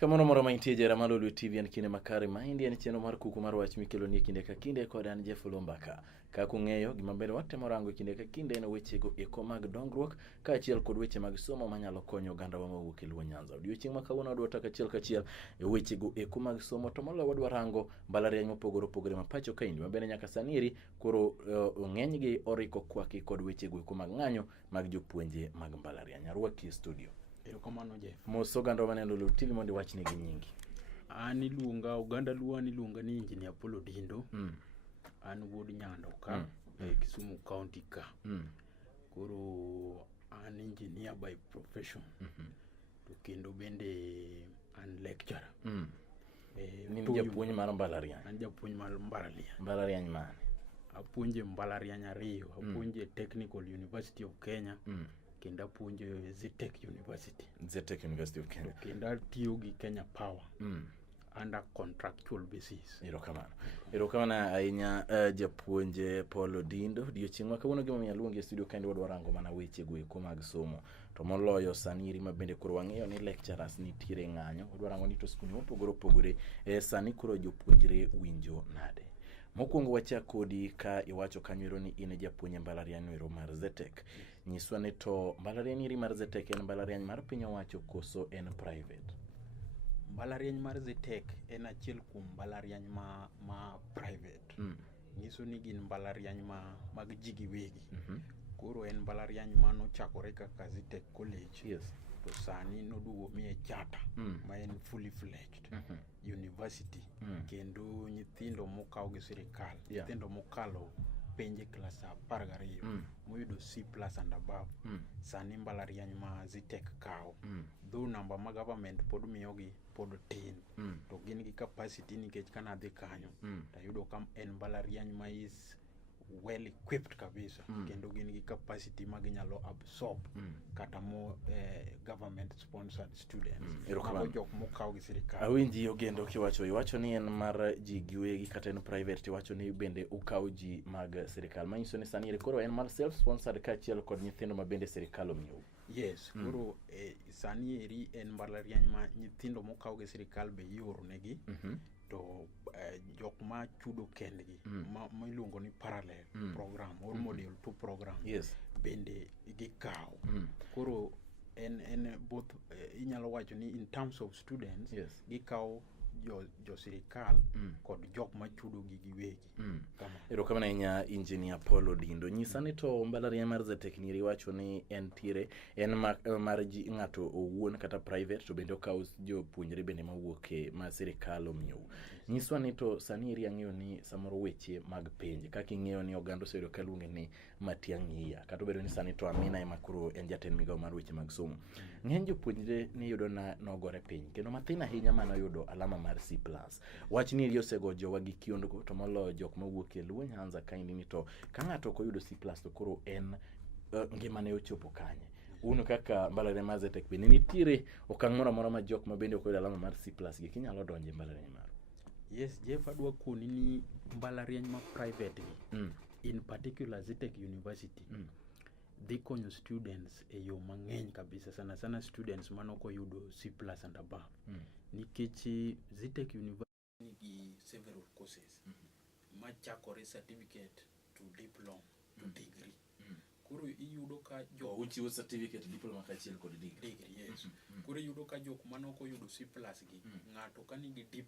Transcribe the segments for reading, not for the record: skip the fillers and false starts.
Kamano moro maintie jera mar Oloo TV en kinde makare maendi en cheno mar Kuku mar Wach mikelo ni kinde ka kinde kod an Oloo Mbaka. Kaka ung'eyo gima bende watemo rango kinde ka kinde en wechego eko mag dongruok kaachiel kod weche mag somo manyalo konyo oganda wa mawuok e Luo Nyanza. Odiochieng' ma kawuono wadwa taka achiel kachiel e wechego eko mag somo to moloyo wadwa rango mbalariany mopogore opogore ma pacho kaendi ma bende nyaka sani eri koro ng'enygi oriko kwaki kod wechego eko mag ng'anyo mag jopuonje mag mbalariany. Arwaki e studio. Erokamano Jeff. Mos oganda maneno Oloo TV mondo iwach negi nyingi. An iluonga oganda Luo an iluonga ni Eng.Paul Odindo. An wuod Nyando ka e Kisumu County ka. Koro an engineer by profession. To kendo bende an lecturer. Ni japuonj mar mbalariany. An japuonj mar mbalariany. Mbalariany mane? Apuonje mbalariany ariyo. Apuonje Technical University of Kenya. Kendo apuonje Zetech University. Zetech University of Kenya. Kendo atiyo gi Kenya Power under contractual basis. Erokamano ahinya japuonje Paul Odindo. Odiochieng' ma kawuono gima aluongi e studio kaendi wadwa rango mana wechego eko mag somo. To moloyo sani eri ma bende koro wang'eyo ni lecturers nitiere ng'anyo. Wadwa rango ni to skunde mopogore opogore sani koro jopuonjre winjo nade. Mokwongo wachak kodi ka iwacho kanyo ni in japuonj mbalariany ero mar Zetech. Nyiswa ni to mbalariany eri mar Zetech en mbalariany mar piny owacho koso en private? Mbalariany mar Zetech en achiel kuom mbalariany ma private. Nyiso ni gin mbalariany mag ji giwegi. Koro en mbalariany manochakore kaka Zetech College. Yes. To sani noduogo miye charter ma en fully fledged university. Kendo nyithindo mokaw gi sirikal, nyithindo mokalo penje klas 12 moyudo C+ and above. Sani mbalariany ma Zetech kawo. Though namba ma government pod miyogi pod tin. To gin gi capacity nikech kana dhi kanyo tayudo ka en mbalariany ma is well equipped kabisa. Kendo gin gi capacity ma ginyalo absorb kata mo government sponsored students. Mago jok mokaw gi sirikal. Awinji Ogendo iwacho ni en mar ji giwegi kata en private, iwacho ni bende ukaw ji mag sirikal. Manyiso ni sani koro en mar self sponsored kaachiel kod nyithindo ma bende sirikal omiyo. Yes, koro sani eri en mbalariany ma nyithindo mokaw gi sirikal be ioro negi. To jok ma chudo kendgi ma iluongo ni parallel program or model 2 program bende gikaw. Koro en both inyalo wacho ni in terms of students gikaw jo sirikal kod jok ma chudo gi giwegi. Erokamano ahinya Engineer Paul Odindo. Nyisa ni to mbalariany mar Zetech ni iwacho ni en mar ji ng'ato owuon kata private, to bende okaw jopuonjre bende mawuok ma sirikal omiyo. Nyiswa ni to sani eri ang'eyo ni samoro weche mag penj kaka ing'eyo ni oganda oseyudo kaluonge ni Matiang'iya kata obedo ni sani to Amina ema koro en jatend migawo mar weche mag somo. Ng'eny jopuonjre ni yudo nogore piny kendo mathin ahinya manoyudo alama mar C+. Wach ni eri osego jowa gi kiondgo to moloyo jok mawuok e Luo Nyanza kaendi ni to ka ng'ato ok oyudo C+ to koro en ngimane ochopo kanye. Uno kaka mbalariany mar Zetech bende nitiere okang' moro amora ma jok ma bende ok oyudo alama mar C+ gi kinyalo donjo e mbalariany mar? Yes, Jeff, adwa koni ni mbalariany ma private gi in particular Zetech University dhi konyo students e yo mang'eny kabisa, sana students manok oyudo C+ and above. Nikech Zetech University nigi several courses machakore certificate to diploma to degree. Koro iyudo ka uchiwo certificate, diploma kaachiel kod degree. Yes. Koro iyudo ka jok manok oyudo C+ gi ng'ato ka nigi D+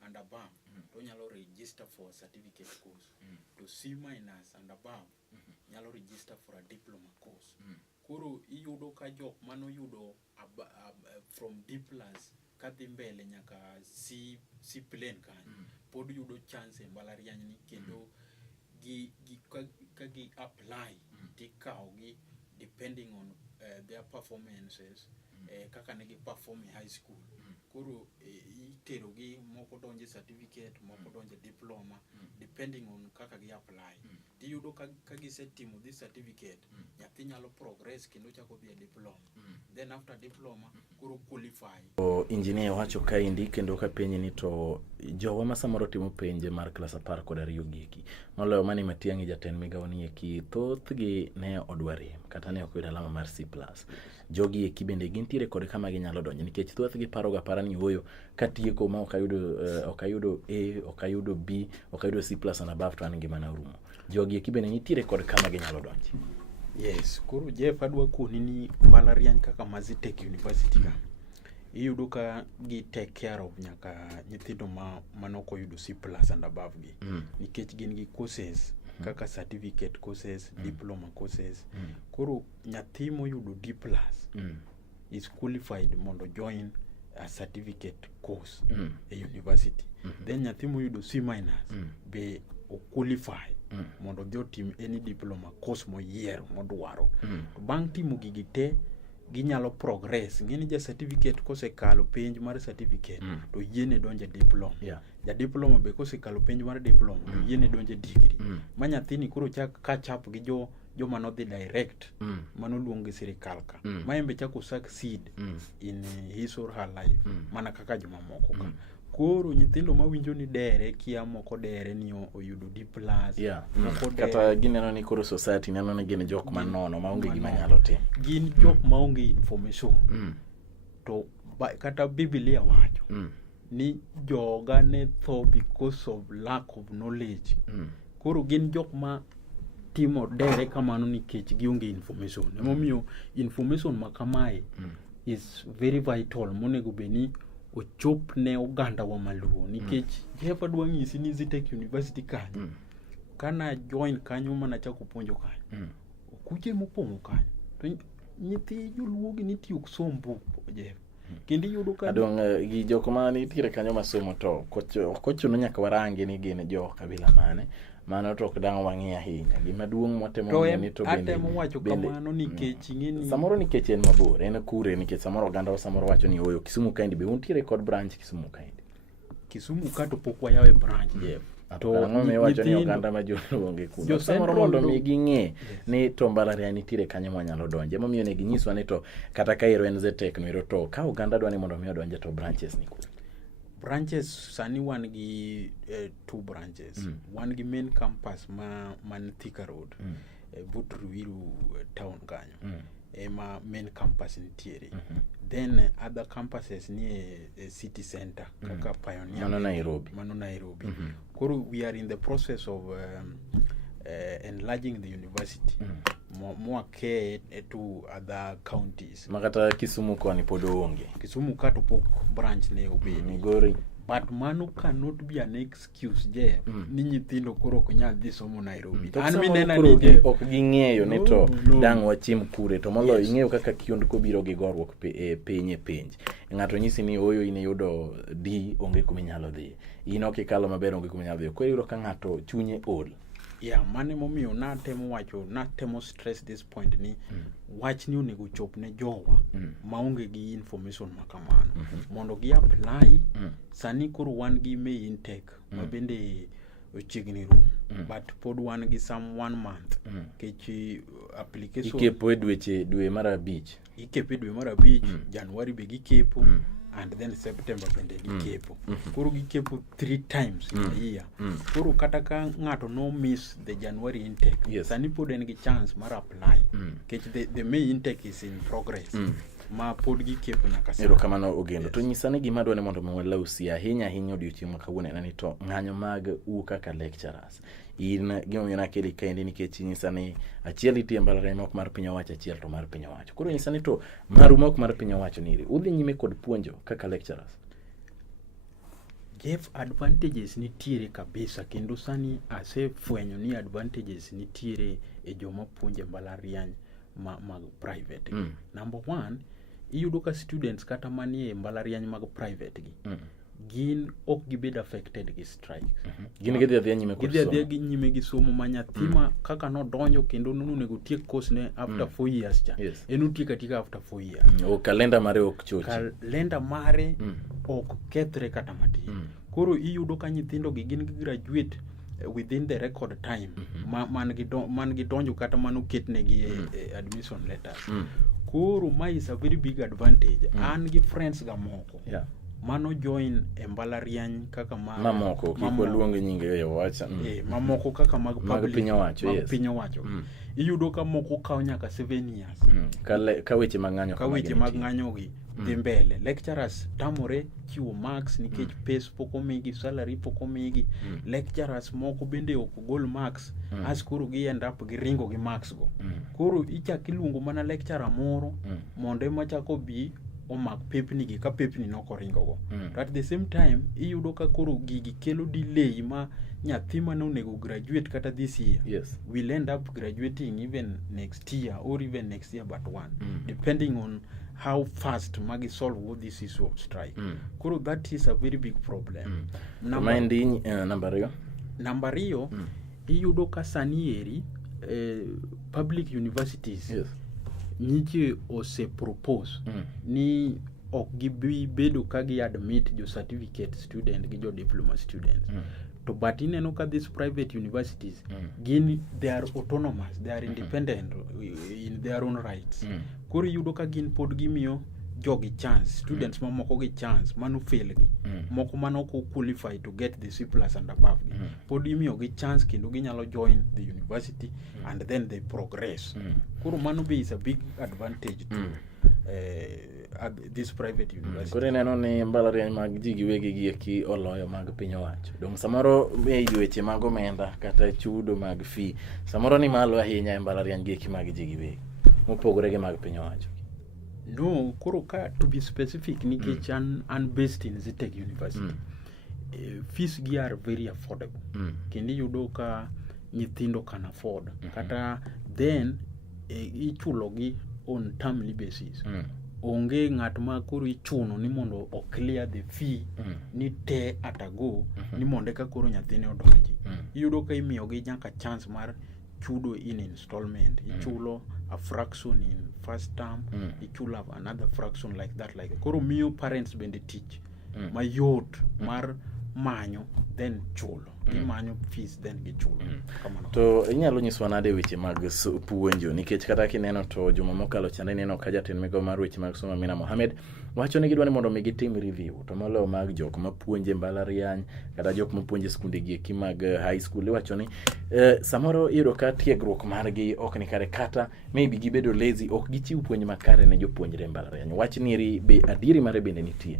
and above to nyalo register for a certificate course. To C- and above nyalo register for a diploma course. Koro iyudo ka jok manoyudo from D+ kadhi mbele nyaka C plain kanyo pod yudo chance e mbalariany ni kendo ka gi apply tikaw gi depending on their performances kaka ne gi perform e high school. Koro itero gi moko donje certificate, moko donje diploma depending on kaka gi apply. Tiyudo ka gisetimo this certificate nyathi nyalo progress kendo chako dhi e diploma. Then after diploma koro qualify. Engineer wacho kaendi kendo ka penye ni to jowa ma samoro timo penje mar klas 12 giki moloyo mani Matiang'i jatend migao ni eki thothgi ne odwa rem kata ne ok oyudo alama mar C+. Jogi eki bende gintiere kod kama ginyalo donjo nikech thothgi paroga para ni oyo katieko ma ok ayudo A, ok ayudo B, ok ayudo C+ and above to an ngimana orumo. Jogi eki bende nitiere kod kama ginyalo donjo. Yes, koro Jeff adwa koni ni mbalariany kaka ma Zetech University ka iyudo ka gi take care of nyaka nyithindo manok oyudo C+ and above gi nikech gin gi courses kaka certificate courses, diploma courses. Koro nyathi moyudo D+ is qualified mondo join a certificate course e university. Then nyathi moyudo C- be o qualify mondo dhi otim any diploma course moyiero modwaro. To bang' timo gigi te ginyalo progress. Ng'eni ja certificate kosekalo penj mar certificate to yiene donje diploma. Ja diploma be kosekalo penj mar diploma to yiene donje degree. Ma nyathini koro chap gi joma nodhi direct manoluong gi sirikal ka. Ma embe chako succeed in his or her life mana kaka joma moko ka. Koro nyithindo mawinjo ni dere kia moko dere ni oyudo D+. Moko kata gineno ni koro society neno ni gin jok manono maonge gima nyalo timo. Gin jok maonge information. To kata Biblia wacho ni joga ne tho because of lack of knowledge. Koro gin jok ma timo dere kamano nikech gionge information. Emomiyo information makamae is very vital monego beni ochop ne oganda wa maluo nikech Jeff adwa ng'isi ni Zetech University kanyo kana join kanyo mana chako puonjo kanyo kuche mopong'o kanyo to nyithi joluo gi nitiyo sombo Jeff kendo yudo ka adong gi jok ma nitiere kanyo masomo to kochuno nyaka warangi ni gin jo kabila mane mano to ok dang' wang'i ahinya. Gima duong' motemo ni to bende atemo wacho kamano nikech ing'eni samoro nikech en mabor en kure nikech samoro oganda samoro wacho ni oyo Kisumu kaindi be untiere kod branch Kisumu kaindi. Kisumu ka to pok wayawe branch Jeff. To ang'o me wacho ni oganda ma joluonge kuno samoro mondo mi ging'e ni to mbalariany nitiere kanyo mwanyalo donje momiyo ne ginyiswa ni to kata ka ero en Zetech no ero to ka oganda dwani mondo mi odonje to branches ni kure. Branches sani wan gi 2 branches. Wan gi main campus man Thika Road but Ruiru town kanyo ema main campus nitiere. Then other campuses ni city center kaka Pioneer mano Nairobi. Koro we are in the process of enlarging the university more care to other counties. Makata Kisumu kwa ni podo onge. Kisumu ka to pok branch ne obedi. Migori. But mano cannot be an excuse Jeff ni nyithindo koro ok nyal dhi somo Nairobi. An minena ni Jeff ok ging'eyo ni to dang' wachim kure to moloyo ing'eyo kaka kiondko biro gi gorruok penj. Ng'ato nyisi ni oyo ine yudo D onge kuma nyalo dhi. In ok ikalo maber onge kuma nyalo dhi. Ko yuro ka ng'ato chunye ol. Mane momiyo natemo stress this point ni wach ni onego chop ne jowa maonge gi information makamano mondo gi apply. Sani koro wan gi May intake ma bende ochiegni rum but pod wan gi some 1 month kech application ikepo dwe mar 5 ikepo dwe mar 5 January be gikepo and then September bende gikepo. Koro gikepo 3 times in a year. Koro kata ka ng'ato no miss the January intake sani pod en gi chance mar apply kech the May intake is in progress. Ma pod gikepo nyaka sani. Erokamano Ogendo. To nyisa ni gima dwani mondo mwalausi ahinya odiochieng' ma kawuono en ni to ng'anyo mag kaka lecturers. In gima mina keli kaindi nikech nyisa ni achiel itie mbalariany mok mar piny owacho achiel to mar piny owacho. Koro nyisa ni to maru mok mar piny owacho niri udhi nyime kod puonjo kaka lecturers. Jeff advantages nitiere kabisa kendo sani asefwenyo ni advantages nitiere e joma puonje mbalariany mag private. Number 1 iyudo ka students kata manie mbalariany mag private gi gin ok gibed affected gi strikes. Gin gidhi nyime gi somo ma nyathima kaka no donjo kendo nonego tiek course ne after 4 years cha. En tiek atika after 4 years. O kalenda mare ok chochi. Kalenda mare ok kethre kata matin. Koro iyudo ka nyithindo gi gin graduate within the record time man gi donjo kata mano ketnegi admission letters. Koro ma is a very big advantage. An gi friends ga moko mano join e mbalariany kaka mamoko kiko luong nyinge e Wach mamoko kaka mag piny owacho yes piny owacho iyudo ka moko kawo nyaka 7 years ka weche mag ng'anyo gi dhi mbele. Lecturers tamore chiwo marks nikech pes pok omigi, salary pok omigi. Lecturers moko bende ok gol marks as koro gi end up gi ringo gi marks go. Koro ichak iluongo mana lecturer moro mondo machako bi omak pepni gi ka pepni nokoringo go. To at the same time iyudo ka koro gigi kelo delay ma nyathi mane onego graduate kata this year will end up graduating even next year or even next year but one depending on how fast magi solve this issue of strike. Koro that is a very big problem. Number 2 iyudo ka sani eri public universities niche ose propose ni ok gibi bedo ka gi admit jo certificate student gi jo diploma students to but ineno ka these private universities gin they are autonomous, they are independent in their own rights. Koro yudo ka gin pod gimiyo jogi chance, students mamoko gi chance manu fail gi moko mano ko qualify to get the C+ and above gi pod imiyo gi chance kendo ginyalo join the university and then they progress. Koro mano be is a big advantage to this private university. Koro neno ni mbalariany mag ji giwegi gi eki oloyo mag piny owacho. Dong samoro e weche mag omenda kata chudo mag fee samoro ni malo ahinya e mbalariany gi eki mag ji giwegi mopogore gi mag piny owacho. No, koro ka to be specific nikech an based in Zetech University. Fees gi are very affordable. Kendo yudo ka nyithindo can afford. Kata then ichulo gi on termly basis. Onge ng'at ma koro ichuno ni mondo o clear the fee ni te atago ni mondo ka koro nyathine odonji. Iyudo ka imiyo gi nyaka chance mar chudo in installment. Ichulo a fraction in first term, ichulo another fraction like that koro miyo parents bende teach mayot mar manyo then chulo. Gimanyo fees then gichulo. To inyalo nyiswa nade weche mag puonjo nikech kata kineno to juma mokalo chande neno ka jatend migawo mar weche mag somo Amina Mohamed wacho ni gidwani mondo gitim review to molo mag jok mapuonje mbalariany kata jok mapuonje skunde gi eki mag high school. Wacho ni samoro iyudo ka tiegruok margi ok ni kare kata maybe gibedo lazy, ok gichiw puonj makare ne jopuonjre mbalariany. Wach ni be adieri mare bende nitie?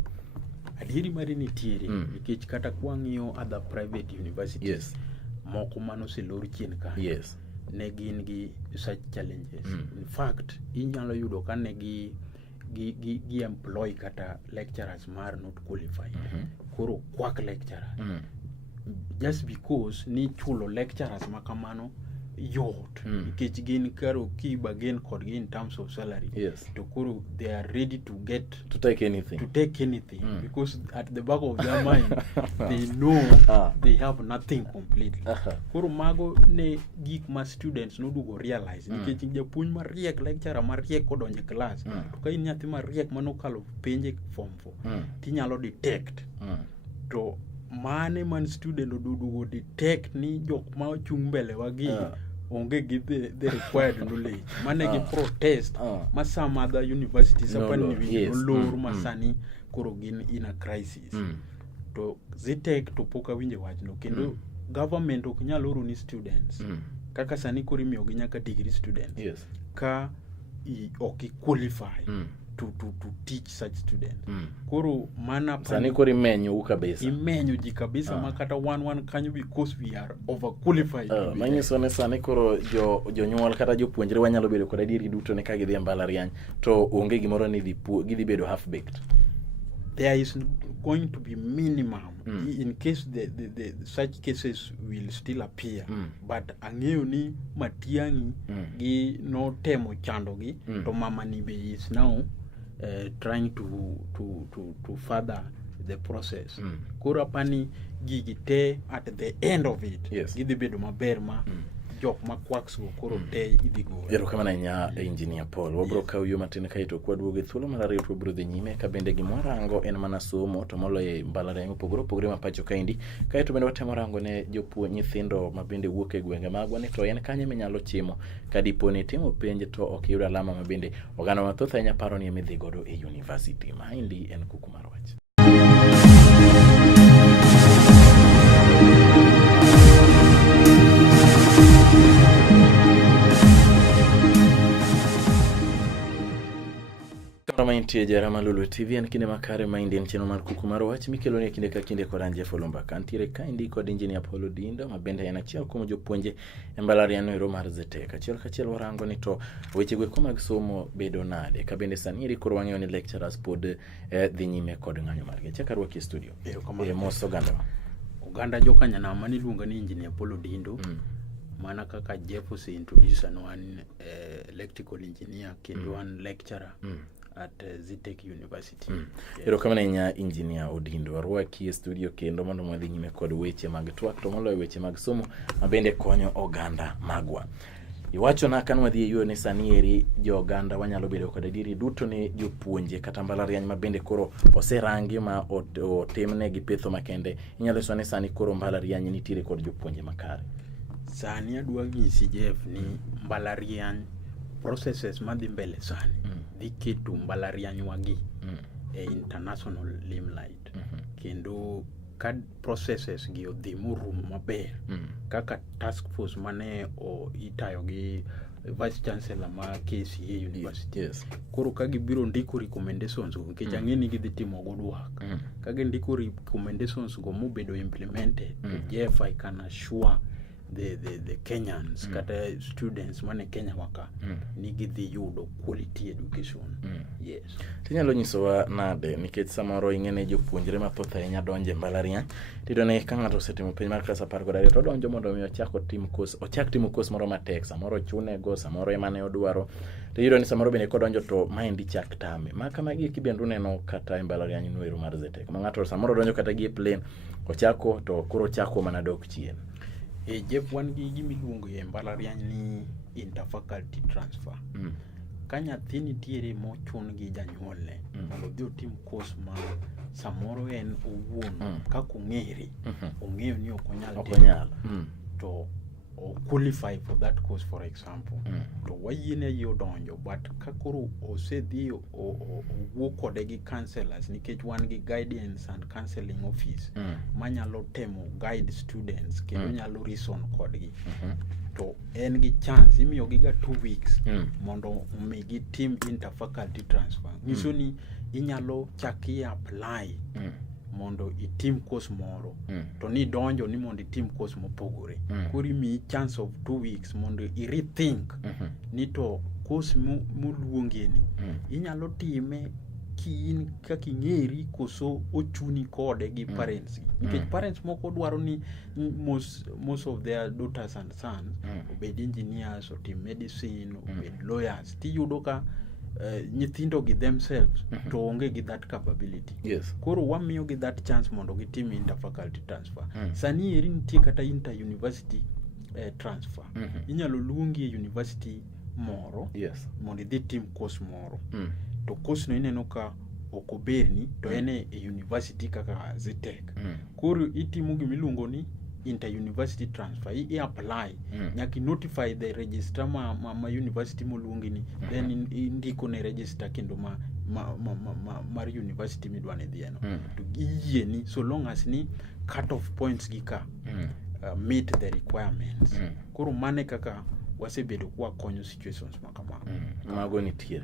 Adieri mare nitiere nikech kata kwang'iyo other private universities moko mano selor chien ka ne gin gi such challenges. In fact inyalo yudo ka ne gi employ kata lecturers mar not qualified. Koro kwak lecturer just because ni chulo lecturers makamano yot nikech gin karo kiba gain kod in terms of salary to koro they are ready to take anything because at the back of their mind they know they have nothing completely. Koro mago ne gik ma students no dugo realize nikech japuonj mariek lecturer mariek kodonje class to ka in nyathi mariek manokalo penje form 4 tinyalo detect to mane man student odudugo detect ni jok ma ochung mbele wagi onge gi the required knowledge mane gi protest ma some other universities upon lor masani koro gin in a crisis. To Zetech to poka winje wachno kendo government ok nyal oro ni students kaka sani koro imiyo gi nyaka degree students ka ok qualify to teach such students. Koro mana sani koro imenyo ji kabisa ma kata one kanyo because we are overqualified. Manyiso ne sani koro jonyuol kata jopuonjre wanyalo bedo kod adieri duto ne ka gidhi mbalariany to onge gimoro ni gidhi bedo half baked. There is going to be minimum in case the such cases will still appear but ang'eyo ni Matiang'i gi no temo chando gi to mama ni be is now trying to further the process. Koro apani gigi te at the end of it gidhi bedo maber ma jok ma quacks go koro te idhi go. Erokamano nya engineer Paul. Wabro kaw yo matin kaito kwadwoge thuolo mar ariyo to bro dhi nyime ka bende gimorango en mana somo to moloye mbalariany opogore ma pacho kaindi kaito bende watemo rango ne jopuonj nyithindo ma bende wuok e gwenge magwa ni to en kanye minyalo chimo kadipo ni timo penj to ok yud alama ma bende oganda mathoth anya paro ni midhi godo e university. Maindi en Kuku mar Wach. Mantie jara malulu TV en kinde makare ma indien cheno mar Kuku mar Wach mikelo ne kinde ka kinde kod Eng.Paul Odindo. Antiere ka indi kod Eng.Paul Odindo ma bende en achiel kuom jopuonje e mbalariany ero mar Zetech. Achiel kachiel warango ni to weche go mag somo bedo nade. Ka bende sani iri koro wang'eyo ni lecturers pod dhi nyime kod ng'anyo margi. Chaka rwaki e studio. Mos Oganda jokanyana mani iluongo ni Eng.Paul Odindo. Mana kaka Jeff introduce an electrical engineer kendo an lecturer at Zetech University. Ero kama nya engineer Odindo warwaki e studio kendo mondo mwadhi nyime kod weche mag twak to moloyo weche mag somo mabende konyo oganda magwa. Iwacho na kan wadhi yo ne sani eri jo oganda wanyalo bedo kod diri duto ne jopuonje kata mbalariany mabende koro oserangi ma otimne gi petho makende. Inyalo sone sani koro mbalariany nitiere kod jopuonje makare. Sani adwa nyisi Jeff ni mbalariany processes madhi mbele sani dhi keto mbalariany wagi e international limelight kendo kad processes gi odhi morumo maber kaka task force mane itayo gi vice chancellor ma KCA University. Koro ka gibiro ndiko recommendations nikech ang'eni gidhi timo go work ka gindiko recommendations go mobedo implemented Jeff I can assure the Kenyans kata students mane Kenya waka nigi dhi yudo quality education. Yes. Tinyalo nyisowa nade nikech samoro ing'ene jopuonjre mathoth ahinya donje mbalariany tido ne ka ng'ato osetimo penj mar klas 12 to donjo mondo mi ochak timo course moro matek samoro chune go samoro emane odwaro to yudo ni samoro bende kodonjo to maendi chak tame ma kama gi kibendu neno kata mbalariany no ero mar Zetech ma ng'ato samoro donjo kata gi plane ochako to koro chako mana dok chien. Jeff wan gi gimiluongo e mbalariany ni interfaculty transfer. Ka nyathi nitiere mochun gi janyuolne mondo dhi otim course ma samoro en owuon kaka ong'eyo ni ok onyal to qualify for that course for example to wayiene yo donjo but ka koro osedhi owuok kode gi counselors nikech wan gi guidance and counseling office manyalo temo guide students kendo nyalo reason kodgi to en gi chance imiyo gi ga 2 weeks mondo umigi team interfaculty transfer nyiso ni inyalo chaki apply mondo itim course moro to ni donjo ni mondo itim course mopogore kuri mi chance of 2 weeks mondo i rethink ni to course moluongeni inyalo time kiin kaka ing'eri koso ochuni kode gi parents nikech parents moko dwaro ni most of their daughters and sons obed engineers otim medicine obed lawyers tiyudo ka nyithindo gi themselves to onge gi that capability. Koro wamiyo gi that chance mondo gitim interfaculty transfer. Sani eri nitie kata inter-university transfer. Inyalo luongi e university moro mondo idhi tim course moro. To course no ineno ka okoberni to ene e university kaka Zetech. Koro itimo gimiluongo ni inter-university transfer. I apply nyaki notify the registrar ma university moluongi ni then indiko ne register kendo mar university midwane dhieno to giyie ni so long as ni cut off points gi ka meet the requirements. Koro mane kaka wasebedo kwa konyo situations makama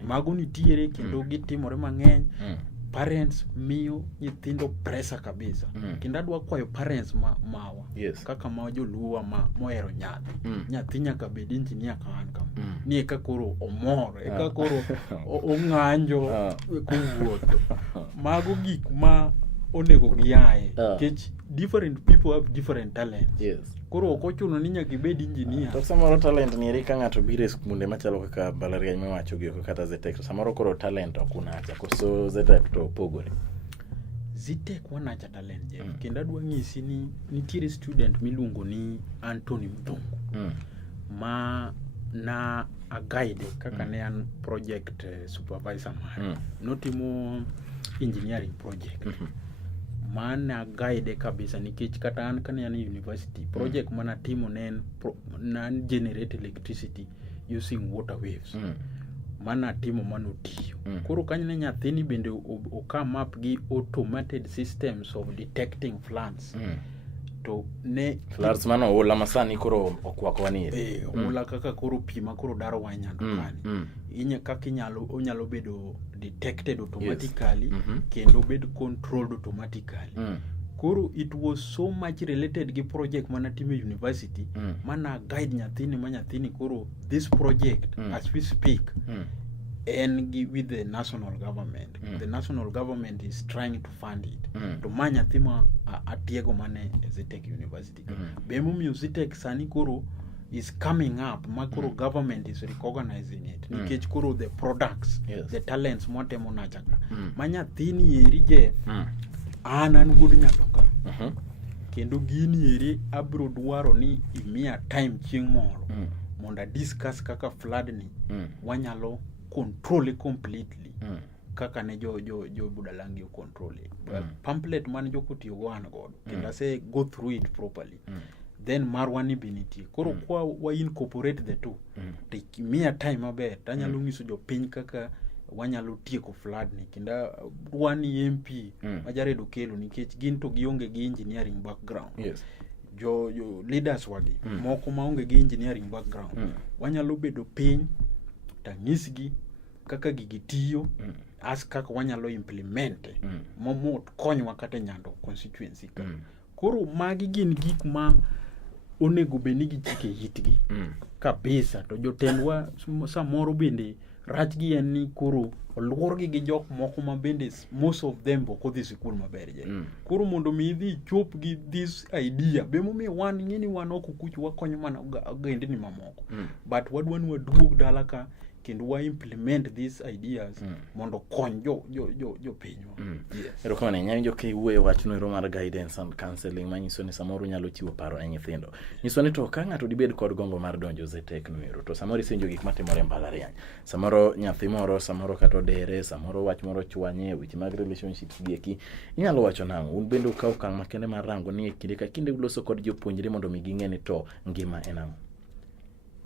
mago nitiere kendo gitimore mang'eny. Parents miyo nyithindo pressure kabisa kendo adwa kwayo parents mawa kaka ma joluo mohero nyathi nyaka bed engineer kan kam ni eka koro omor eka koro ong'anjo kowuotho mago gik ma onego giyae kech different people have different talents. Koro ok ochuno ni nyaka ibed engineer to samoro talent ni eri ka ng'ato biro e skunde machalo kaka mbalariany miwacho gi kata Zetech samoro koro talent ok unacha koso Zetech to pogore. Zetech wanacha talent kendo adwa nyisi ni nitiere student miluongo ni Anthony Mtongo ma na a guide kaka ne an project supervisor notimo engineering project mana guide kabisa nikech kata an kane an university project mana timo nan generate electricity using water waves mana timo manotiyo koro kanyne nyathini bende o come up gi automated systems of detecting floods to ne floods mano ola masani koro okwako wani ola kaka koro pi ma koro daro wanyando kani kaka onyalo bedo detected automatically kendo bed controlled automatically koro it was so much related gi project mana time university mana guide nyathini koro this project as we speak and with the national government. The national government is trying to fund it. To manya thima atiego mane Zetech University. Bemu Zetech sani koro is coming up. Makoro government is recognizing it. Nikech koro the products, the talents mwatemo nachaka. Manya thini eri je anan gudu nyatoka. Kendo gini eri abro dwaro ni imia time chieng moro. Monda discuss kaka flood ni wanyalo control it completely kaka ne jo budalangi control it pamphlet man jo kutiyo go an god kenda say go through it properly then marwani biniti koro kwa wa incorporate the two take me a time maber tanyalo ngiso jo piny kaka wanyalo tieko flood ni kenda wani MP majaredo kelo nikech gin to gionge gi engineering background jo leaders wagi moko maonge gi engineering background wanyalo bedo piny tanyisgi kaka gigitiyo as kaka wanyalo implement momot konywa kata nyando constituency koro magi gin gik ma onego benigi chike yitgi kabisa to jotendwa samoro bende rachgi en ni koro oluorgi gi jok moko ma bende most of them boko dhi sikul maber je koro mondo mi idhi chop gi this idea bemo mi wan ngini wan ok kuchu wakonyo mana gende ni mamoko but wadwani waduog dala ka kendo wa implement these ideas mondo kony jo pinywa ero kama ne nyanjo ke wuoyo wachno ero mar guidance and counseling manyiso ni samoro nyalo chiwo paro ne nyithindo nyiso ni to ka ngato dibed kod gombo mar donjo Zetech no ero to samoro isenjo gik matimore mbalariany samoro nyathi moro samoro kato dere samoro wach moro chwanye weche mag relationships gieki inyalo wacho nango un bende ukaw kang makende mar rango ni kinde ka kinde uloso kod jopuonjre mondo mi ging'e to ngima enamo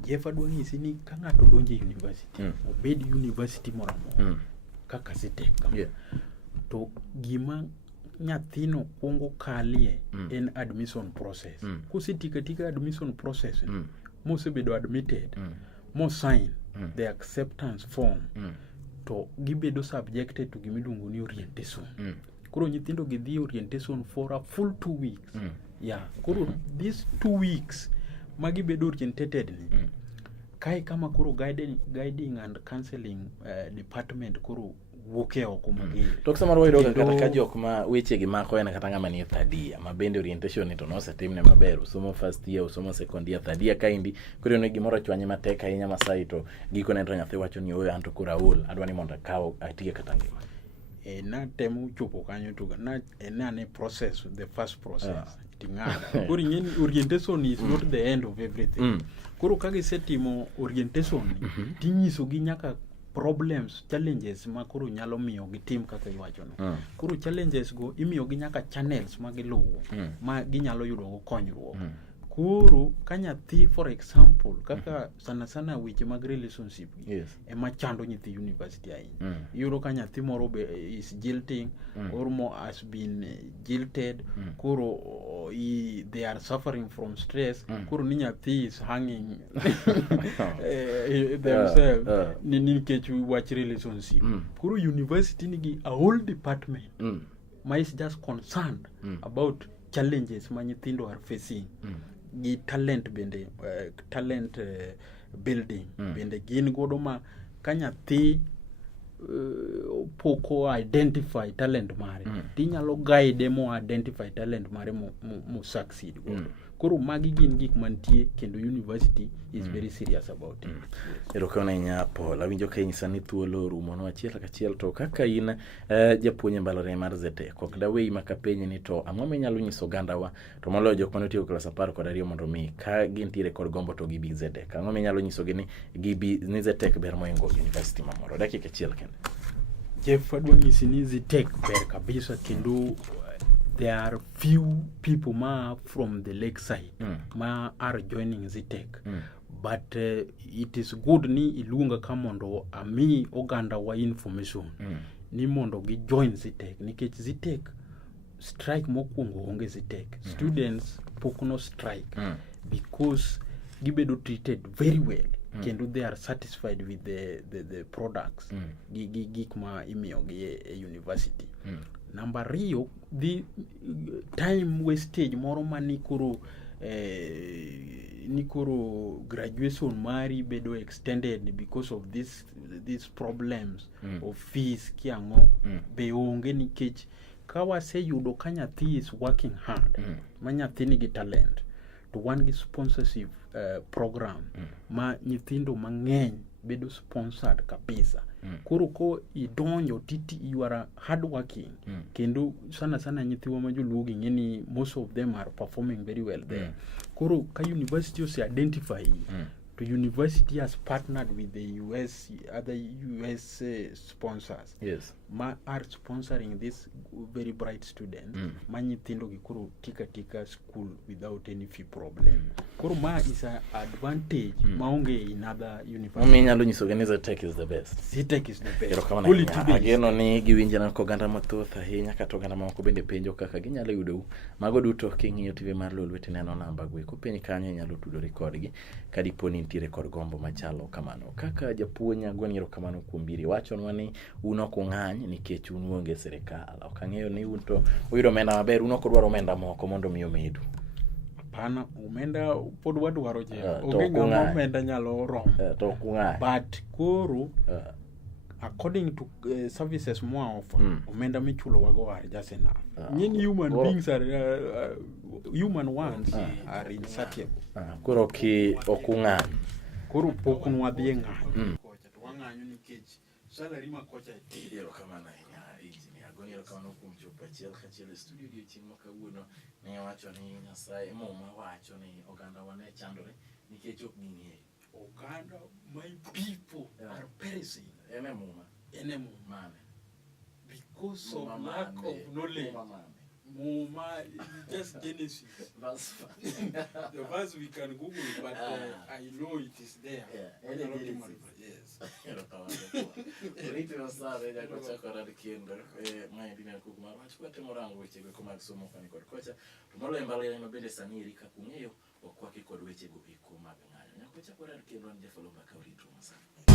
Jefa duangi sini ka ngato donje university obed university moramo kaka Zetech to gima nyathino kuongo kalie en admission process kusetitika admission process mosebedo admitted mo sign the acceptance form to gibedo subjected to gimiluongo ni orientation koro nyithindo gidhi orientation for a full 2 weeks koro these 2 weeks magi bedo orientated ni kai kama koro guiding and counseling department koro wuke oko magi to samaro waydo kata ka jok ma weche gi mako en kata ngama ni thadia ma bende orientation to no setimne maber usomo first year usomo second year thadia kaindi koro ne gimoro chwanye matek ahinya masai to giko ne to nyathi wacho ni oyo anto kura ul adwani mondo kaw atie kata ngima na temu chopo kanyo to na ne process the first process tingana kuri ngeni orientation is not the end of everything kuro kage setimo orientation tinyiso gi nyaka problems challenges ma kuro nyalo miyo gi team kaka iwacho no kuro challenges go imiyo gi nyaka channels ma giluwo ma ginyalo yudo go konyruok kuro kanyathi for example kaka sana weche mag relationship ema chando nyithi university ain yuro kanyathi moro is jilting or more has been jilted kuro they are suffering from stress kuro ni nyathi is hanging themselves ni kechu watch relationship kuro university nigi a whole department ma is just concerned about challenges ma nyithindo are facing gi talent bende talent building bende gin godo ma kanyathi poko identify talent mare tinyalo guide mo identify talent mare mo succeed godo koro magi gin gik mantie kendo university is very serious about it ero kana Eng.Paul awinjo ka inyisa ni thuolo rumo no achiel kachiel to kaka in japuonj mbalariany mar Zetech ok dawe maka penye ni to ang'o menyalo nyiso gandawa to moloyo jok mane tiyo klas 10 kod 2 mondo mi ka gintiere kod gombo to gibi Zetech ang'o menyalo nyiso gi ni gibi ni Zetech ber moingo university mamoro dakika achiel kende Jeff adwanyisi ni Zetech ber kabisa kendo there are few people from the lakeside are joining Zetech but it is good ni ilunga kamondo ami oganda wa information ni mondo gi join Zetech nikech Zetech strike mokwongo onge Zetech. Students pok no strike because gibedo treated very well. Kendo they are satisfied with the products gik ma imiyo gi e university. Number 2, the time wastage moro manikoro graduation mari bedo extended because of these problems of fees kiango be onge nikech ka waseyudo ka nyathi is working hard ma nyathi nigi talent to wan gi sponsorship program ma nyithindo mang'eny bedo sponsored kabisa. Koro ko idonjo titi you are hard working kendo sana nyithiwa ma joluo gi ng'eni most of them are performing very well there. Koro ka university ose identify to university has partnered with the other US sponsors. Yes. Ma are sponsoring this very bright student. Ma nyithindo gi koro tika school without any fee problem. Koro ma is an advantage maonge in other universities. Mimi nyalo nyiso gani Zetech is the best. Zetech is the best. Kero kama ageno ni giwinjana ko ganda mathoth ahinya kata oganda mamoko bende penjo kaka ginyalo yudo mago duto king'iyo TV mar Lolwete neno namba gwe ko piny kanyo nyalo tudore kodgi kadiponi nitiere kod gombo machalo kamano. Kaka japuonja gweng'iro kamano kuom biri wachonwa ni uno kung'any nikech unuonge sirikal. Ok ang'eyo ni un to uyudo omenda maber, uno kodwaro omenda moko mondo mi omedu. Pana omenda pod wadwaro je. Onge ng'ama omenda nyalo rom. To kung'any. But koro according to services more offer omenda michulo wago are just enough. Human beings are human ones are insatiable. Koro okung'any. Koro pok nwadhi ng'any. Kocha to wang'anyo nikech salary ma kocha tiro kama na engineer gonero kama kuom chopo achiel studio dio chieng' makawuono ne wacho ni Nyasaye muma wacho ni oganda wane chandore nikech ok ging'eyo. Oganda, my people are perishing. Ene muma mane because of lack of knowledge. Muma just Genesis. The verse we can Google, but I know it is there. Yes. Rito wasare ya kocha kwa radikendo maendine Kuku marwachi kwa temorangu weche gwe kuma kisomo fani kod kocha tumolo mbale ya mabende saniri kakung'eyo okwaki kod weche go iko mabeng'ayo nyakocha kwa radikendo nje Oloo Mbaka urito masana.